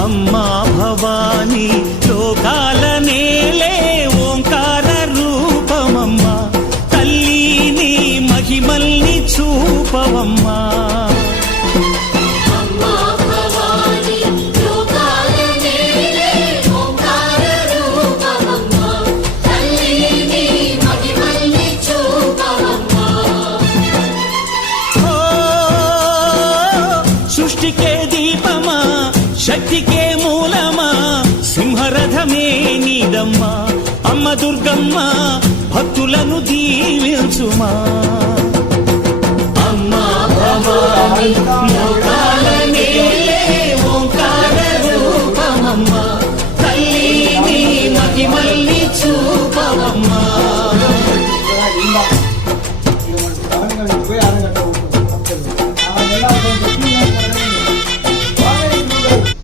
అమ్మా భవాని లోకాల నేలే ఓంకార రూపమమ్మా తల్లిని మహిమల్ని చూపవమ్మా సృష్టికే దీపమా శక్తికే మూలమా సింహరథమే నీదమ్మా అమ్మ దుర్గమ్మ భక్తులను దీవించుమా అమ్మా భవాని